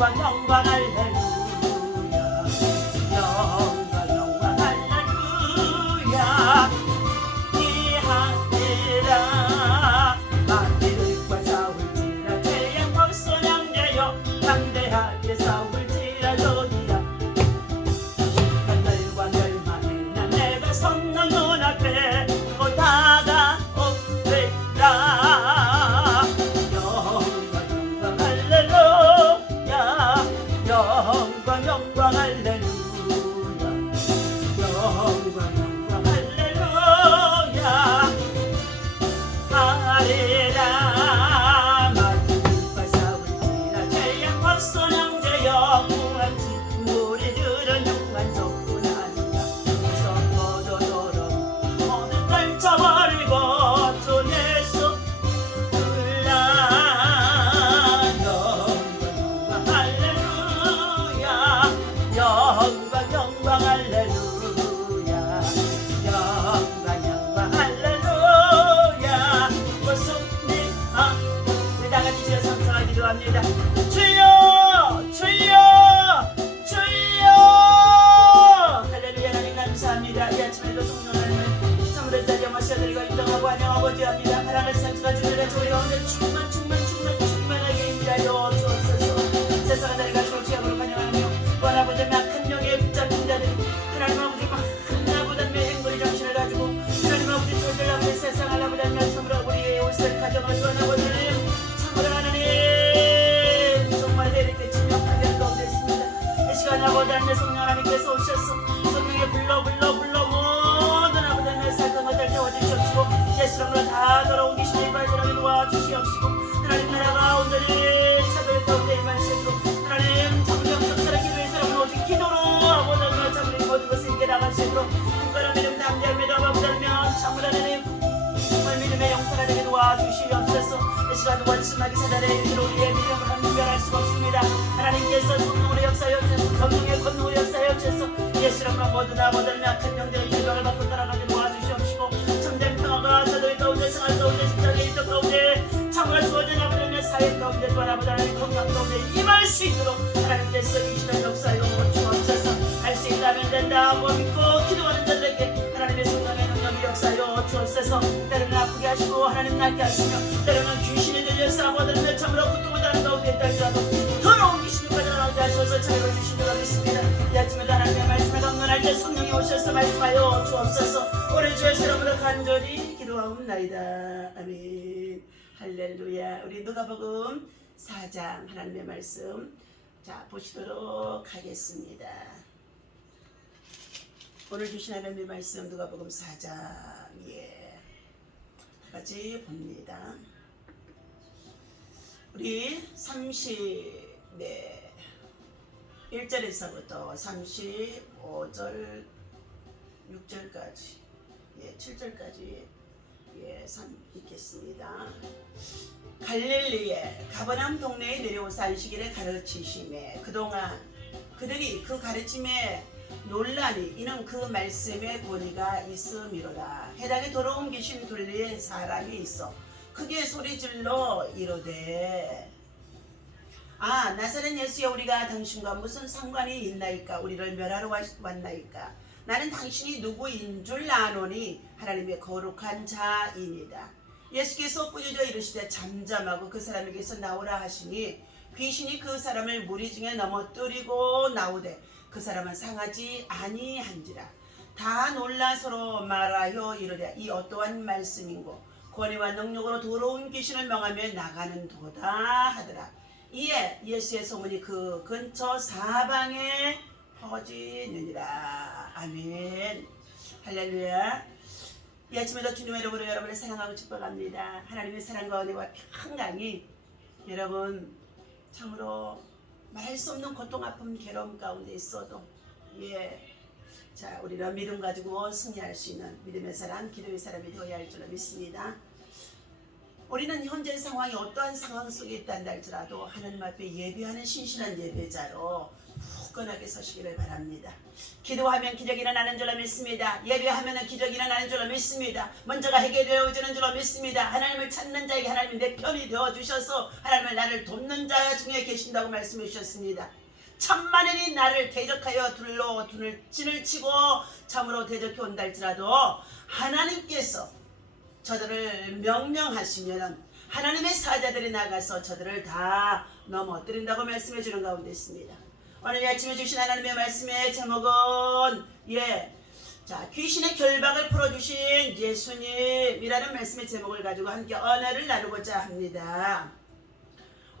영광 영광 할렐루야 영광 영광 할렐루야 이 하늘아 만민과 싸울지라 죄악 벗어 양자여 담대하게 싸울지라 저기야 하늘과 멸망이나 내가 섰는 눈앞에 곧 다가오리라 영광 할렐루야 영광 영광 할렐루야 영광 영광 할렐루야 하리라 만민과 싸울지라 죄악 벗어 양자여 구한지 우리들은 영광 줬구나 서포도도로 모두 떨쳐버리고 주 예수 불라 영광 할렐루야 영광 영광 할렐루야 영광 영광 할렐루야 고맙습니다. 우리 다같이 주여 선창하기 기도합니다. 주여 주여 주여 할렐루야. 하나님 감사합니다. 이 아침에도 성령 하나님을 참으로 자리에 모셔드리고 인정하고 환영하고 주합니다. 하나님의 생수가 주님의 우리 가운데 충만하게 임하여 주옵소서. 세상을 내려가시고 주야으로 환영하며 원아버지 큰 영에 붙잡힌 자들이 하나님 아버지 하나보다며 행거리 정신을 가지고 하나님 아버지 저들 아버지 세상을 아버지며 참으로 우리의 옷을 가정을 원아버지 참으로 하나님 정말 내리게 진명하게 가운데 있습니다. 이 시간 아버지며 성령 하나님께서 오셔서 성령의 불러 모든 아버지며 살던 것들 태워주시옵시고 예수님으로 다 돌아온 귀신의 발견하게 도와주시옵시고 하나님 나라가 온전히 차별 가운데 임하시고 하나님 참으로 역사를 기도의 사람은 오직 기도로 아버지며 참으로 모든 것을 이겨 나가시고 국가를 믿음 남자입니다. 아버지며 참으로 하나님 정말 믿음의 영사가 되게 도와주시옵소서. 이 시간 원심하게 사단의 일으로 우리의 믿음을 분별할 수가 없습니다. 하나님께서 성령으로 역사하여 주셔서 성령의 권능으로 역사하여 주셔서 예수님과 모든 아버지며 큰 영들의 결과를 받고 따라가게 도와주시옵시고 참된 평화가 저들 가운데 생활 가운데 직장의 일터 가운데 참으로 주어진 아버지며 사회 가운데 또 아버지 하나님 건강 가운데 임할 수 있도록 하나님께서 이 시간 역사하여 주옵소서. 할 수 있다면 된다고 믿고 기도하는 자들에게 하나님의 성령의 능력이 역사하여 주옵소서. 때로는 아프게 하시고 하나님 낫게 하시며 때로는 귀신이 들려서 아버지를 참으로 고통을 당하는 가운데 있다지라도 더러운 귀신이 빠져나가게 하셔서 자유를 주시기로 하겠습니다. 이 아침에도 하나님의 말씀을 강론할 때 성령이 오셔서 말씀하여 주옵소서. 우리 주의 사람으로 간절히 기도하옵나이다. 아멘. 할렐루야. 우리 누가복음 4장 하나님의 말씀 자 보시도록 하겠습니다. 오늘 주신 하나님의 말씀 누가복음 4장 다같이 봅니다. 우리 1절에서부터 35절 6절까지 7절까지 읽겠습니다. 갈릴리에 가버나움 동네에 내려오사 안식일에 가르치심에 그동안 그들이 그 가르침에 논란이 이는 그 말씀에 권위가 있음이로다. 해당에 더러운 귀신 들린 사람이 있어 크게 소리질러 이르되 나사렛 예수여 우리가 당신과 무슨 상관이 있나이까? 우리를 멸하러 왔나이까? 나는 당신이 누구인 줄 아노니 하나님의 거룩한 자이니다. 예수께서 꾸짖어 이르시되 잠잠하고 그 사람에게서 나오라 하시니 귀신이 그 사람을 무리 중에 넘어뜨리고 나오되 그 사람은 상하지 아니한지라. 다 놀라 서로 말하여 이르되 이 어떠한 말씀인고 권위와 능력으로 더러운 귀신을 명하며 나가는 도다 하더라. 이에 예수의 소문이 그 근처 사방에 퍼지느니라. 아멘. 할렐루야. 이 아침에도 주님의 이름으로 여러분을 사랑하고 축복합니다. 하나님의 사랑과 은혜와 평강이 여러분 참으로 말할 수 없는 고통, 아픔, 괴로움 가운데 있어도 자 우리는 믿음 가지고 승리할 수 있는 믿음의 사람, 기도의 사람이 되어야 할 줄로 믿습니다. 우리는 현재 상황이 어떠한 상황 속에 있다는 할지라도 하나님 앞에 예배하는 신실한 예배자로 굳건하게 서시기를 바랍니다. 기도하면 기적이 일어나는 줄로 믿습니다. 예배하면 기적이 일어나는 줄로 믿습니다. 먼저가 해결되어지는 줄로 믿습니다. 하나님을 찾는 자에게 하나님이 내 편이 되어주셔서 하나님을 나를 돕는 자 중에 계신다고 말씀해 주셨습니다. 천만인이 나를 대적하여 둘로 진을 치고 참으로 대적해 온다 할지라도 하나님께서 저들을 명령하시면 하나님의 사자들이 나가서 저들을 다 넘어뜨린다고 말씀해 주는 가운데 있습니다. 오늘 아침에 주신 하나님의 말씀의 제목은 귀신의 결박을 풀어주신 예수님이라는 말씀의 제목을 가지고 함께 언어를 나누고자 합니다.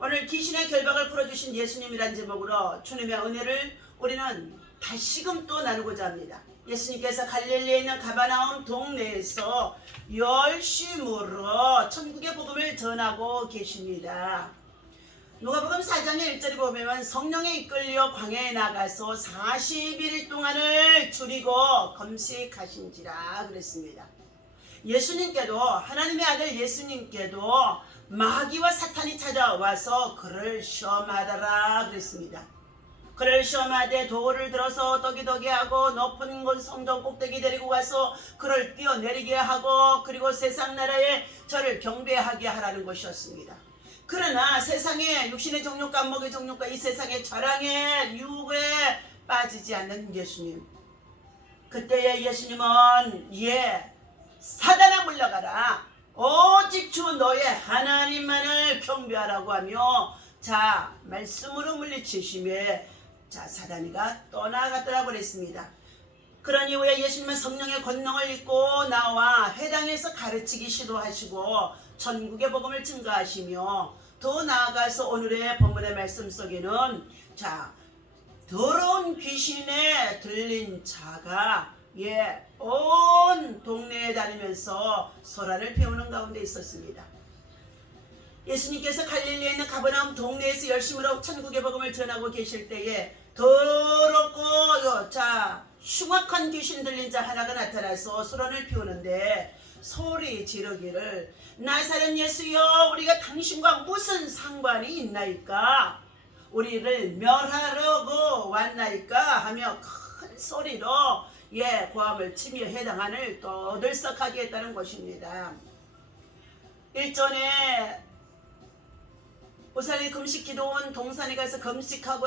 오늘 귀신의 결박을 풀어주신 예수님이라는 제목으로 주님의 은혜를 우리는 다시금 또 나누고자 합니다. 예수님께서 갈릴리에 있는 가버나움 동네에서 열심으로 천국의 복음을 전하고 계십니다. 누가복음 4장의 1절에 보면 성령에 이끌려 광야에 나가서 40일 동안을 줄이고 금식하신지라 그랬습니다. 예수님께도 하나님의 아들 예수님께도 마귀와 사탄이 찾아와서 그를 시험하더라 그랬습니다. 그를 시험하되 돌을 들어서 떡이하고 높은 곳 성전 꼭대기 데리고 가서 그를 뛰어내리게 하고 그리고 세상 나라에 저를 경배하게 하라는 것이었습니다. 그러나 세상의 육신의 정욕과 안목의 정욕과 이 세상의 자랑의 유혹에 빠지지 않는 예수님, 그때의 예수님은 사단아 물러가라, 오직 주 너의 하나님만을 경배하라고 하며 말씀으로 물리치심에 사단이가 떠나갔더라고 그랬습니다. 그런 이후에 예수님은 성령의 권능을 입고 나와 회당에서 가르치기 시도하시고 전국의 복음을 증거하시며 더 나아가서 오늘의 본문의 말씀 속에는 더러운 귀신에 들린 자가 온 동네에 다니면서 소란을 피우는 가운데 있었습니다. 예수님께서 갈릴리에 있는 가버나움 동네에서 열심으로 천국의 복음을 전하고 계실 때에 더럽고 흉악한 귀신 들린 자 하나가 나타나서 소란을 피우는데 소리 지르기를 나사렛 예수여, 우리가 당신과 무슨 상관이 있나이까? 우리를 멸하려고 왔나이까? 하며 큰 소리로 고함을 치며 해당한을 떠들썩하게 했다는 것입니다. 일전에 보살이 금식 기도원 동산에 가서 금식하고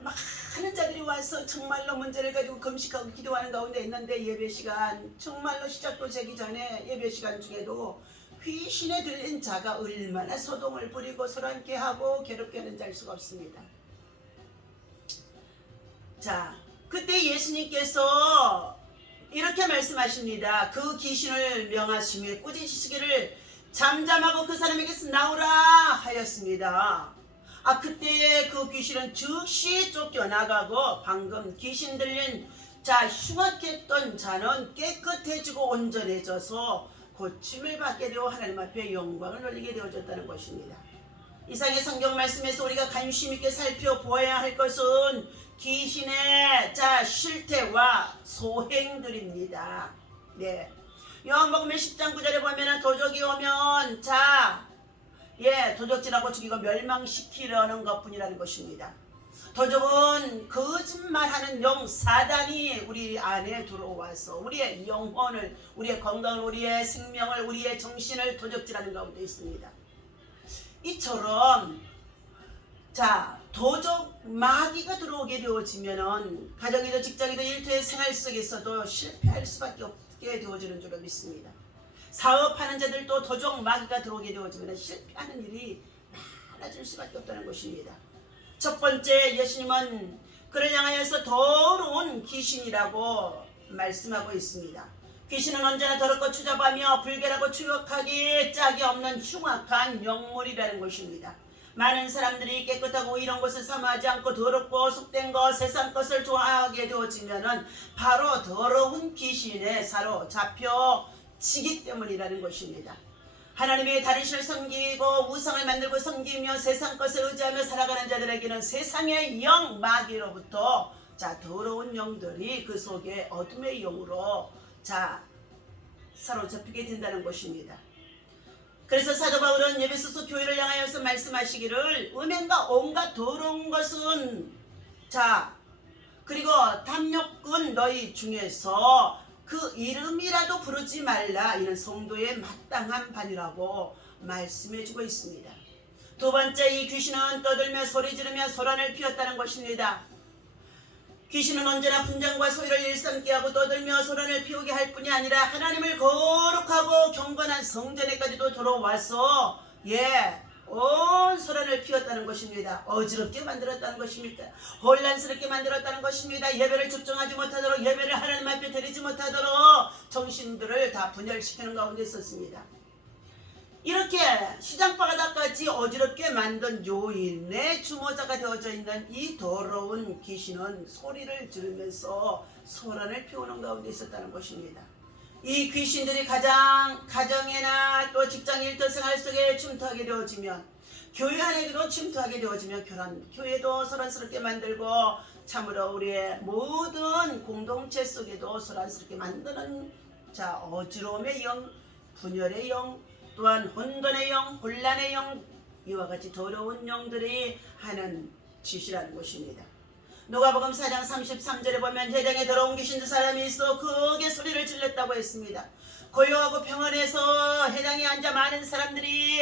많은 자들이 와서 정말로 문제를 가지고 금식하고 기도하는 가운데 있는데 예배시간 정말로 시작도 되기 전에 예배시간 중에도 귀신에 들린 자가 얼마나 소동을 부리고 소란케 하고 괴롭게 하는지 알 수가 없습니다. 그때 예수님께서 이렇게 말씀하십니다. 그 귀신을 명하시며 꾸짖으시기를 잠잠하고 그 사람에게서 나오라 하였습니다. 그때 그 귀신은 즉시 쫓겨나가고 방금 귀신 들린 흉악했던 자는 깨끗해지고 온전해져서 고침을 받게 되어 하나님 앞에 영광을 돌리게 되어졌다는 것입니다. 이상의 성경 말씀에서 우리가 관심 있게 살펴보아야 할 것은 귀신의 실태와 소행들입니다. 요한복음 10장 9절에 보면 도적이 오면 도적질하고 죽이고 멸망시키려는 것뿐이라는 것입니다. 도적은 거짓말하는 영 사단이 우리 안에 들어와서 우리의 영혼을, 우리의 건강을, 우리의 생명을, 우리의 정신을 도적질하는 가운데 있습니다. 이처럼 도적 마귀가 들어오게 되어지면은 가정이든 직장이든 일터의 생활 속에서도 실패할 수밖에 없게 되어지는 줄로 믿습니다. 사업하는 자들도 도적 마귀가 들어오게 되어지면 실패하는 일이 많아질 수밖에 없다는 것입니다. 첫 번째, 예수님은 그를 향하여서 더러운 귀신이라고 말씀하고 있습니다. 귀신은 언제나 더럽고 추잡하며 불결하고 추격하기 짝이 없는 흉악한 영물이라는 것입니다. 많은 사람들이 깨끗하고 이런 것을 사모하지 않고 더럽고 속된 것, 세상 것을 좋아하게 되어지면은 바로 더러운 귀신에 사로잡혀지기 때문이라는 것입니다. 하나님의 다리신을 섬기고 우상을 만들고 섬기며 세상 것을 의지하며 살아가는 자들에게는 세상의 영 마귀로부터 더러운 영들이 그 속에 어둠의 영으로 사로잡히게 된다는 것입니다. 그래서 사도 바울은 에베소서 교회를 향하여서 말씀하시기를 음행과 온갖 더러운 것은 그리고 탐욕은 너희 중에서 그 이름이라도 부르지 말라. 이는 성도의 마땅한 바니라고 말씀해주고 있습니다. 두 번째, 이 귀신은 떠들며 소리 지르며 소란을 피웠다는 것입니다. 귀신은 언제나 분쟁과 소리를 일삼게 하고 떠들며 소란을 피우게 할 뿐이 아니라 하나님을 거룩하고 경건한 성전에까지도 들어와서 온 소란을 피웠다는 것입니다. 어지럽게 만들었다는 것입니까? 혼란스럽게 만들었다는 것입니다. 예배를 집중하지 못하도록, 예배를 하나님 앞에 드리지 못하도록 정신들을 다 분열시키는 가운데 있었습니다. 이렇게 시장바닥까지 어지럽게 만든 요인의 주모자가 되어져 있는 이 더러운 귀신은 소리를 지르면서 소란을 피우는 가운데 있었다는 것입니다. 이 귀신들이 가정이나 또 직장 일터 생활 속에 침투하게 되어지면, 교회 안에도 침투하게 되어지면 교회도 소란스럽게 만들고 참으로 우리의 모든 공동체 속에도 소란스럽게 만드는 어지러움의 영, 분열의 영, 또한 혼돈의 영, 혼란의 영, 이와 같이 더러운 영들이 하는 짓이라는 것입니다. 누가복음 4장 33절에 보면 회당에 더러운 귀신 두 사람이 있어 크게 소리를 질렀다고 했습니다. 고요하고 평안해서 회당에 앉아 많은 사람들이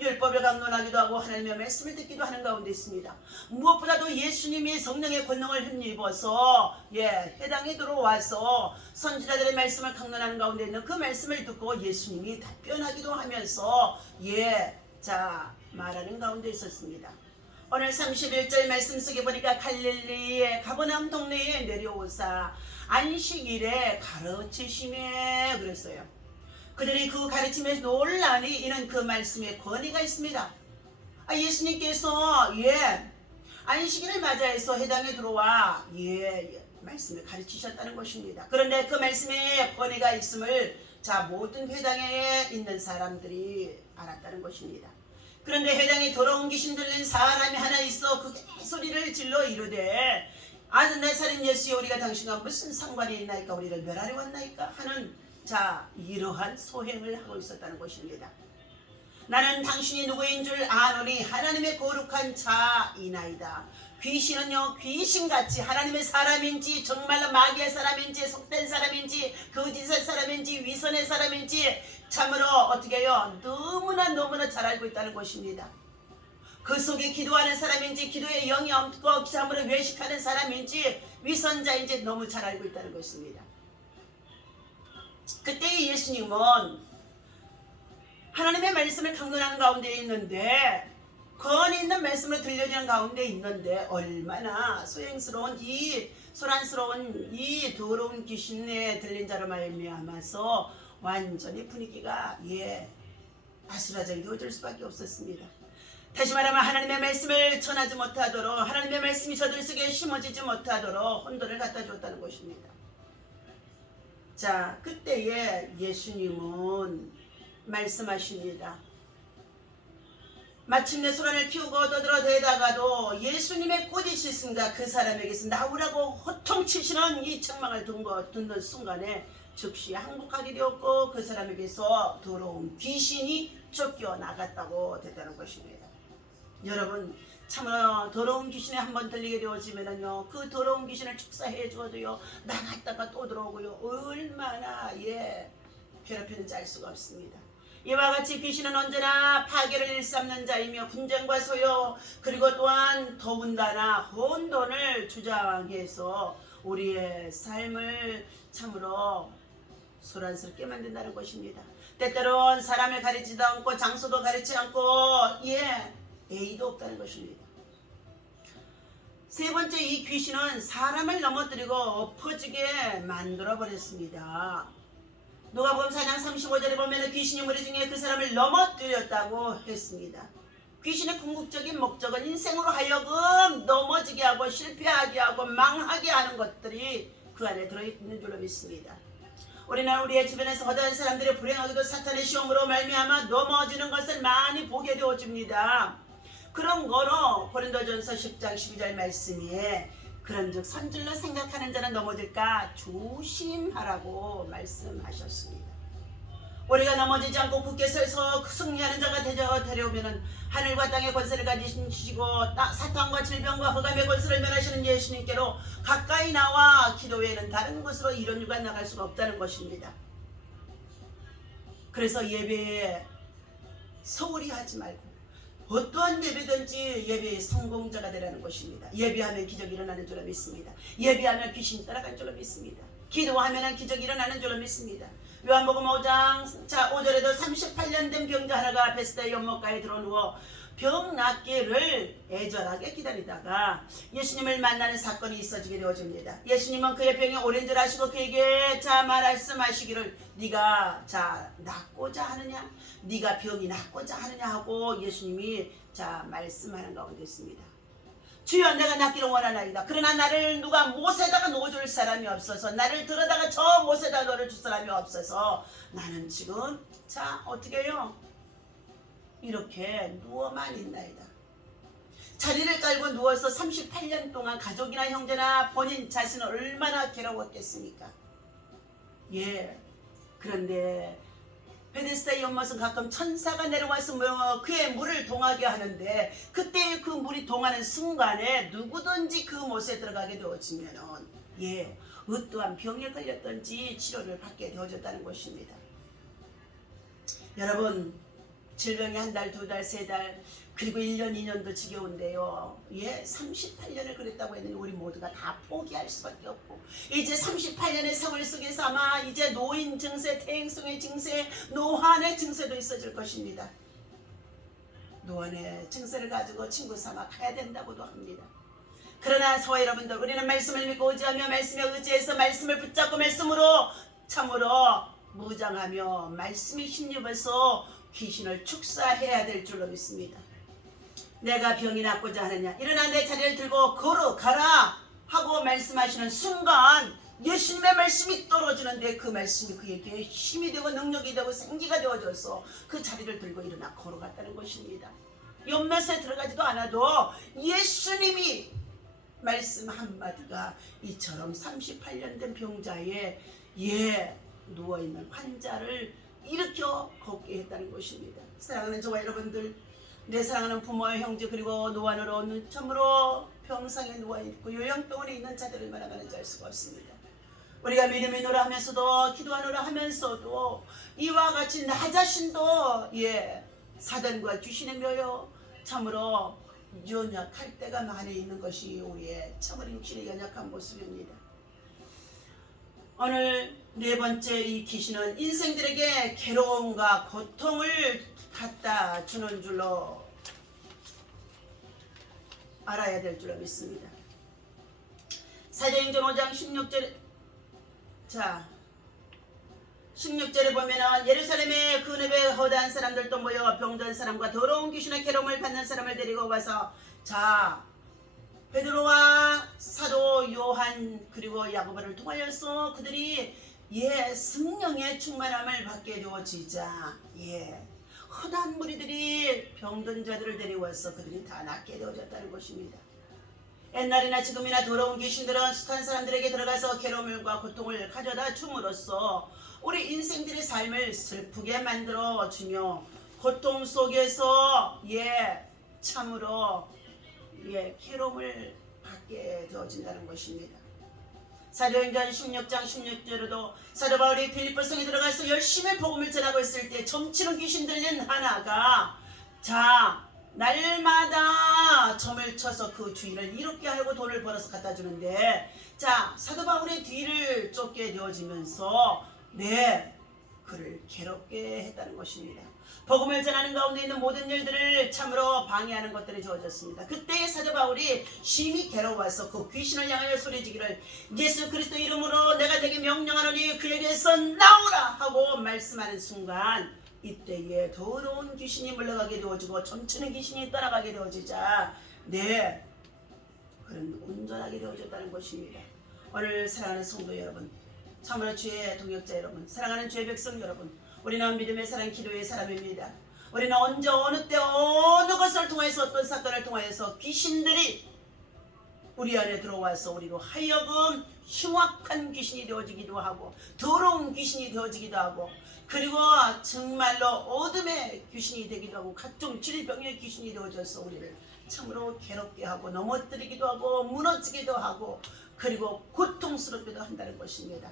율법을 강론하기도 하고 하나님의 말씀을 듣기도 하는 가운데 있습니다. 무엇보다도 예수님이 성령의 권능을 힘입어서 회당에 들어와서 선지자들의 말씀을 강론하는 가운데 있는 그 말씀을 듣고 예수님이 답변하기도 하면서 말하는 가운데 있었습니다. 오늘 31절 말씀 속에 보니까 갈릴리의 가버나움 동네에 내려오사 안식일에 가르치심에 그랬어요. 그들이 그 가르침에 놀라니 이는 그 말씀에 권위가 있습니다. 예수님께서 안식일을 맞이해서 회당에 들어와 말씀을 가르치셨다는 것입니다. 그런데 그 말씀에 권위가 있음을 모든 회당에 있는 사람들이 알았다는 것입니다. 그런데 회당에 더러운 귀신 들린 사람이 하나 있어 그 소리를 질러 이르되 나사렛 예수여 우리가 당신과 무슨 상관이 있나이까? 우리를 멸하려 왔나이까? 하는 이러한 소행을 하고 있었다는 것입니다. 나는 당신이 누구인 줄 아노니 하나님의 거룩한 자이나이다. 귀신은요, 귀신같이 하나님의 사람인지 정말로 마귀의 사람인지 속된 사람인지 거짓의 사람인지 위선의 사람인지 참으로 어떻게 해요? 너무나 잘 알고 있다는 것입니다. 그 속에 기도하는 사람인지 기도의 영이 없고 참으로 외식하는 사람인지 위선자인지 너무 잘 알고 있다는 것입니다. 그때 예수님은 하나님의 말씀을 강론하는 가운데 있는데, 권위 있는 말씀을 들려주는 가운데 있는데 얼마나 소행스러운 소란스러운 이 더러운 귀신에 들린 자로 말미암아서 완전히 분위기가 아수라장이 되어질 수밖에 없었습니다. 다시 말하면 하나님의 말씀을 전하지 못하도록, 하나님의 말씀이 저들 속에 심어지지 못하도록 혼돈을 갖다 주었다는 것입니다. 그때에 예수님은 말씀하십니다. 마침내 소란을 피우고 떠들어대다가도 예수님의 꾸짖으심과 그 사람에게서 나오라고 호통치시는 이 책망을 듣는 순간에 즉시 항복하게 되었고 그 사람에게서 더러운 귀신이 쫓겨나갔다고 됐다는 것입니다. 여러분, 참으로 더러운 귀신에 한번 들리게 되어지면은요, 그 더러운 귀신을 축사해 주어도요, 나갔다가 또 들어오고요, 얼마나 괴롭히는지 알 수가 없습니다. 이와 같이 귀신은 언제나 파괴를 일삼는 자이며 분쟁과 소요, 그리고 또한 더군다나 혼돈을 주장해서 우리의 삶을 참으로 소란스럽게 만든다는 것입니다. 때때론 사람을 가리지도 않고 장소도 가리지 않고 예의도 없다는 것입니다. 세 번째, 이 귀신은 사람을 넘어뜨리고 엎어지게 만들어 버렸습니다. 누가복음 4장 35절에 보면 귀신이 무리 중에 그 사람을 넘어뜨렸다고 했습니다. 귀신의 궁극적인 목적은 인생으로 하여금 넘어지게 하고 실패하게 하고 망하게 하는 것들이 그 안에 들어있는 줄로 믿습니다. 우리는 우리의 주변에서 허다한 사람들의 불행하게도 사탄의 시험으로 말미암아 넘어지는 것을 많이 보게 되어집니다. 그런 거로 고린도전서 10장 12절 말씀에 그런즉 선줄로 생각하는 자는 넘어질까 조심하라고 말씀하셨습니다. 우리가 넘어지지 않고 굳게 서서 승리하는 자가 되려면은 하늘과 땅의 권세를 가지시고 사탄과 질병과 흑암의 권세를 면하시는 예수님께로 가까이 나와 기도 외에는 다른 곳으로 이런 유가 나갈 수가 없다는 것입니다. 그래서 예배에 소홀히 하지 말고 어떠한 예배든지 예배의 성공자가 되라는 것입니다. 예배하면 기적이 일어나는 줄로 믿습니다. 예배하면 귀신이 따라갈 줄로 믿습니다. 기도하면 기적이 일어나는 줄로 믿습니다. 요한복음 5장 5절에도 38년 된 병자 하나가 베스다 연못가에 들어누워 병 낫기를 애절하게 기다리다가 예수님을 만나는 사건이 있어지게 되어집니다. 예수님은 그의 병이 오랜 줄 아시고 그에게 말씀하시기를 네가 낫고자 하느냐, 네가 병이 낫고자 하느냐 하고 예수님이 말씀하는 가운데 있습니다. 주여 내가 낫기를 원하나이다. 그러나 나를 누가 못에다가 놓아줄 사람이 없어서, 나를 들어다가 저 못에다 넣어줄 사람이 없어서 나는 지금 어떻게 해요? 이렇게 누워만 있나이다. 자리를 깔고 누워서 38년 동안 가족이나 형제나 본인 자신은 얼마나 괴로웠겠습니까? 그런데 베데스다 연못은 가끔 천사가 내려와서 그의 물을 동하게 하는데, 그때 그 물이 동하는 순간에 누구든지 그 못에 들어가게 되어지면은 어떠한 병에 걸렸든지 치료를 받게 되어졌다는 것입니다. 여러분, 질병이 한 달, 두 달, 세 달, 그리고 1년, 2년도 지겨운데요. 38년을 그랬다고 했는데 우리 모두가 다 포기할 수밖에 없고, 이제 38년의 세월 속에서 아마 이제 노인 증세, 퇴행성의 증세, 노환의 증세도 있어질 것입니다. 노환의 증세를 가지고 친구 삼아 가야 된다고도 합니다. 그러나 저와 여러분들, 우리는 말씀을 믿고 의지하며 말씀에 의지해서 말씀을 붙잡고 말씀으로 참으로 무장하며 말씀에 힘입어서 귀신을 축사해야 될 줄로 믿습니다. 내가 병이 낫고자 하느냐, 일어나 내 자리를 들고 걸어가라 하고 말씀하시는 순간 예수님의 말씀이 떨어지는데 그 말씀이 그에게 힘이 되고 능력이 되고 생기가 되어져서 그 자리를 들고 일어나 걸어갔다는 것입니다. 연못에 들어가지도 않아도 예수님이 말씀 한마디가 이처럼 38년 된 병자의 누워있는 환자를 일으켜 걷게 했다는 것입니다. 사랑하는 저와 여러분들, 내 사랑하는 부모와 형제 그리고 노안으로 참으로 병상에 누워있고 요양병원에 있는 자들을 얼마나 많은지 알 수가 없습니다. 우리가 믿음의 노래 하면서도 기도하노라 하면서도 이와 같이 나 자신도 사단과 귀신에 묘여 참으로 연약할 때가 많이 있는 것이 우리의 참으로 육신의 연약한 모습입니다. 오늘 네 번째, 이 귀신은 인생들에게 괴로움과 고통을 갖다 주는 줄로 알아야 될 줄로 믿습니다. 사도행전 5장 16절에 보면은 예루살렘에 그 늪에 허다한 사람들도 모여 병든 사람과 더러운 귀신의 괴로움을 받는 사람을 데리고 와서 베드로와 사도 요한 그리고 야고보를 통하여서 그들이 성령의 충만함을 받게 되어지자 허다한 무리들이 병든 자들을 데려와서 그들이 다 낫게 되어졌다는 것입니다. 옛날이나 지금이나 더러운 귀신들은 숱한 사람들에게 들어가서 괴로움과 고통을 가져다 줌으로써 우리 인생들의 삶을 슬프게 만들어 주며 고통 속에서 참으로 괴로움을 받게 되어진다는 것입니다. 사도행전 16장 16절에도 사도 바울이 빌립보 성에 들어가서 열심히 복음을 전하고 있을 때 점치는 귀신 들린 하나가 날마다 점을 쳐서 그 주인을 이롭게 하려고 돈을 벌어서 갖다 주는데 사도 바울의 뒤를 쫓게 되어지면서 그를 괴롭게 했다는 것입니다. 복음을 전하는 가운데 있는 모든 일들을 참으로 방해하는 것들이 주어졌습니다. 그때 사도 바울이 심히 괴로워서 그 귀신을 향하여 소리지기를 예수 그리스도 이름으로 내가 내게 명령하노니 그에게서 나오라 하고 말씀하는 순간 이때에 더러운 귀신이 물러가게 되어지고 점치는 귀신이 떠나가게 되어지자 그는 온전하게 되어졌다는 것입니다. 오늘 사랑하는 성도 여러분, 참으로 주의 동역자 여러분, 사랑하는 주의 백성 여러분, 우리는 믿음의 사랑, 기도의 사람입니다. 우리는 언제 어느 때 어느 것을 통해서 어떤 사건을 통하여서 귀신들이 우리 안에 들어와서 우리로 하여금 흉악한 귀신이 되어지기도 하고 더러운 귀신이 되어지기도 하고 그리고 정말로 어둠의 귀신이 되기도 하고 각종 질병의 귀신이 되어져서 우리를 참으로 괴롭게 하고 넘어뜨리기도 하고 무너지기도 하고 그리고 고통스럽기도 한다는 것입니다.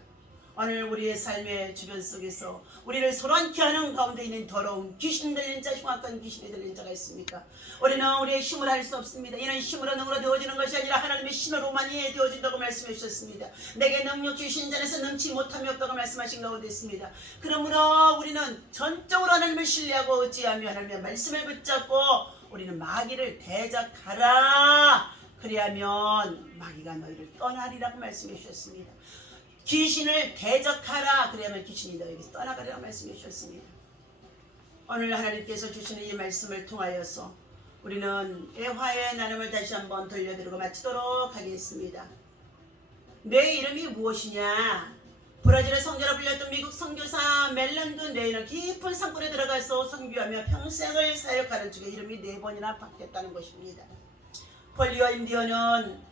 오늘 우리의 삶의 주변 속에서 우리를 소란케 하는 가운데 있는 더러운 귀신 들린 자, 흉악한 귀신이 들린 자가 있습니까? 우리는 우리의 힘을 할 수 없습니다. 이는 힘으로 능으로 되어지는 것이 아니라 하나님의 신으로만이 되어진다고 말씀해 주셨습니다. 내게 능력 주신 자에서 능치 못함이 없다고 말씀하신 가운데 있습니다. 그러므로 우리는 전적으로 하나님을 신뢰하고 의지하며 하나님의 말씀을 붙잡고 우리는 마귀를 대적하라. 그리하면 마귀가 너희를 떠나리라고 말씀해 주셨습니다. 귀신을 대적하라. 그래야만 귀신이 너에게 떠나가리라고 말씀해 주셨습니다. 오늘 하나님께서 주시는 이 말씀을 통하여서 우리는 애화의 나눔을 다시 한번 돌려드리고 마치도록 하겠습니다. 내 이름이 무엇이냐? 브라질의 성자로 불렸던 미국 선교사 멜란드 네이는 깊은 산골에 들어가서 선교하며 평생을 사역하는 중에 이름이 4번이나 바뀌었다는 것입니다. 폴리와 인디언은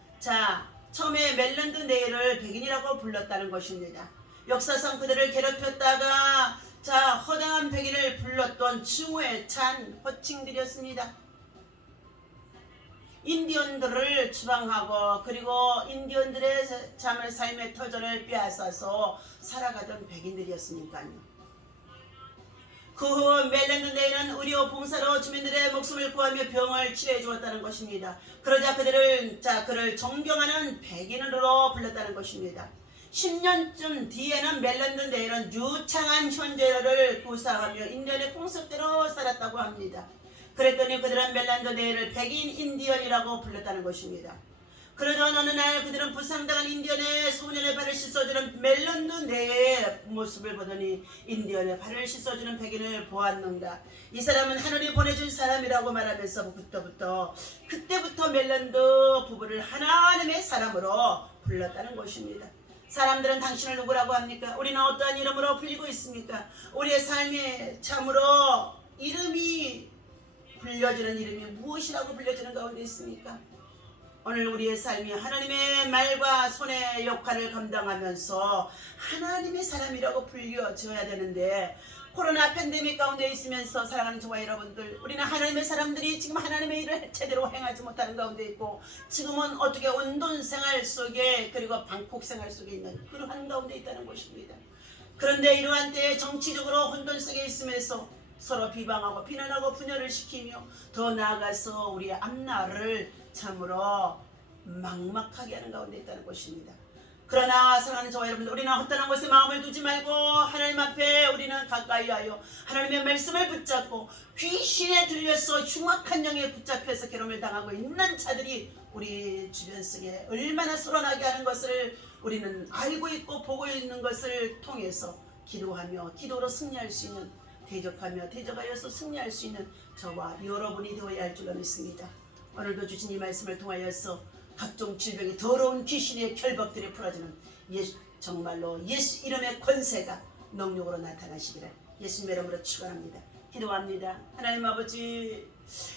처음에 멜란드 네이를 백인이라고 불렀다는 것입니다. 역사상 그들을 괴롭혔다가 허다한 백인을 불렀던 증오에 찬 호칭들이었습니다. 인디언들을 추방하고 그리고 인디언들의 삶의 터전을 빼앗아서 살아가던 백인들이었으니까요. 그 후 멜란드 네이는 의료 봉사로 주민들의 목숨을 구하며 병을 치료해 주었다는 것입니다. 그러자 그를 존경하는 백인으로 불렀다는 것입니다. 10년쯤 뒤에는 멜란드 네이는 유창한 현재를 구사하며 인디언의 풍습대로 살았다고 합니다. 그랬더니 그들은 멜란드 네이를 백인 인디언이라고 불렀다는 것입니다. 그러던 어느 날 그들은 부상당한 인디언의 소년의 발을 씻어주는 멜란드 네이의 모습을 보더니 인디언의 발을 씻어주는 백인을 보았는가. 이 사람은 하늘이 보내준 사람이라고 말하면서 그때부터 멜란드 부부를 하나님의 사람으로 불렀다는 것입니다. 사람들은 당신을 누구라고 합니까? 우리는 어떠한 이름으로 불리고 있습니까? 우리의 삶에 참으로 이름이 불려지는 이름이 무엇이라고 불려지는 가운데 있습니까? 오늘 우리의 삶이 하나님의 말과 손의 역할을 감당하면서 하나님의 사람이라고 불려져야 되는데 코로나 팬데믹 가운데 있으면서 사랑하는 저와 여러분들, 우리는 하나님의 사람들이 지금 하나님의 일을 제대로 행하지 못하는 가운데 있고 지금은 어떻게 온돈 생활 속에 그리고 방콕 생활 속에 있는 그러한 가운데 있다는 것입니다. 그런데 이러한 때에 정치적으로 혼돈 속에 있으면서 서로 비방하고 비난하고 분열을 시키며 더 나아가서 우리의 앞날을 참으로 막막하게 하는 가운데 있다는 것입니다. 그러나 사랑하는 저와 여러분들, 우리는 헛되는 것에 마음을 두지 말고 하나님 앞에 우리는 가까이 하여 하나님의 말씀을 붙잡고 귀신에 들려서 흉악한 영에 붙잡혀서 괴로움을 당하고 있는 자들이 우리 주변 속에 얼마나 소란하게 하는 것을 우리는 알고 있고 보고 있는 것을 통해서 기도하며 기도로 승리할 수 있는, 대적하며 대적하여서 승리할 수 있는 저와 여러분이 되어야 할 줄로 믿습니다. 오늘도 주신 이 말씀을 통하여서 각종 질병의 더러운 귀신의 결박들이 풀어지는 정말로 예수 이름의 권세가 능력으로 나타나시기를 예수님의 이름으로 축원합니다. 기도합니다. 하나님 아버지,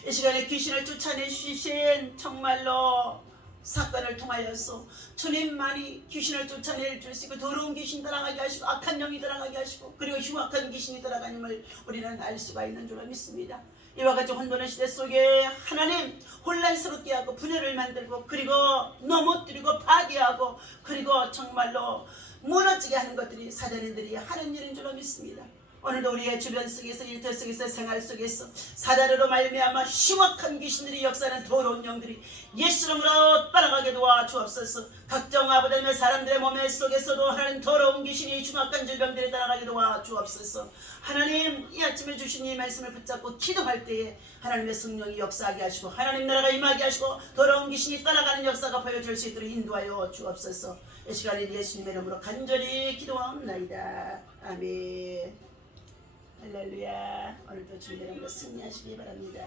이 시간에 귀신을 쫓아내주신 정말로 사건을 통하여서 주님만이 귀신을 쫓아낼 줄 있고 더러운 귀신 따라가게 하시고 악한 영이 따라가게 하시고 그리고 흉악한 귀신이 따라가님을 우리는 알 수가 있는 줄로 믿습니다. 이와 같이 혼돈의 시대 속에 하나님 혼란스럽게 하고 분열을 만들고 그리고 넘어뜨리고 파괴하고 그리고 정말로 무너지게 하는 것들이 사단인들이 하는 일인 줄로 믿습니다. 오늘도 우리의 주변 속에서 일터 속에서 생활 속에서 사단으로 말미암아 흉악한 귀신들이 역사하는 더러운 영들이 예수 이름으로 떠나가게 도와 주옵소서. 각종 아버지의 사람들의 몸 속에서도 하나님 더러운 귀신이 흉악한 질병들이 떠나가게 도와 주옵소서. 하나님, 이 아침에 주신 이 말씀을 붙잡고 기도할 때에 하나님의 성령이 역사하게 하시고 하나님 나라가 임하게 하시고 더러운 귀신이 떠나가는 역사가 보여줄 수 있도록 인도하여 주옵소서. 이 시간에 예수님의 이름으로 간절히 기도하옵나이다. 아멘. 할렐루야. 오늘도 주님의 이름으로 승리하시기 바랍니다.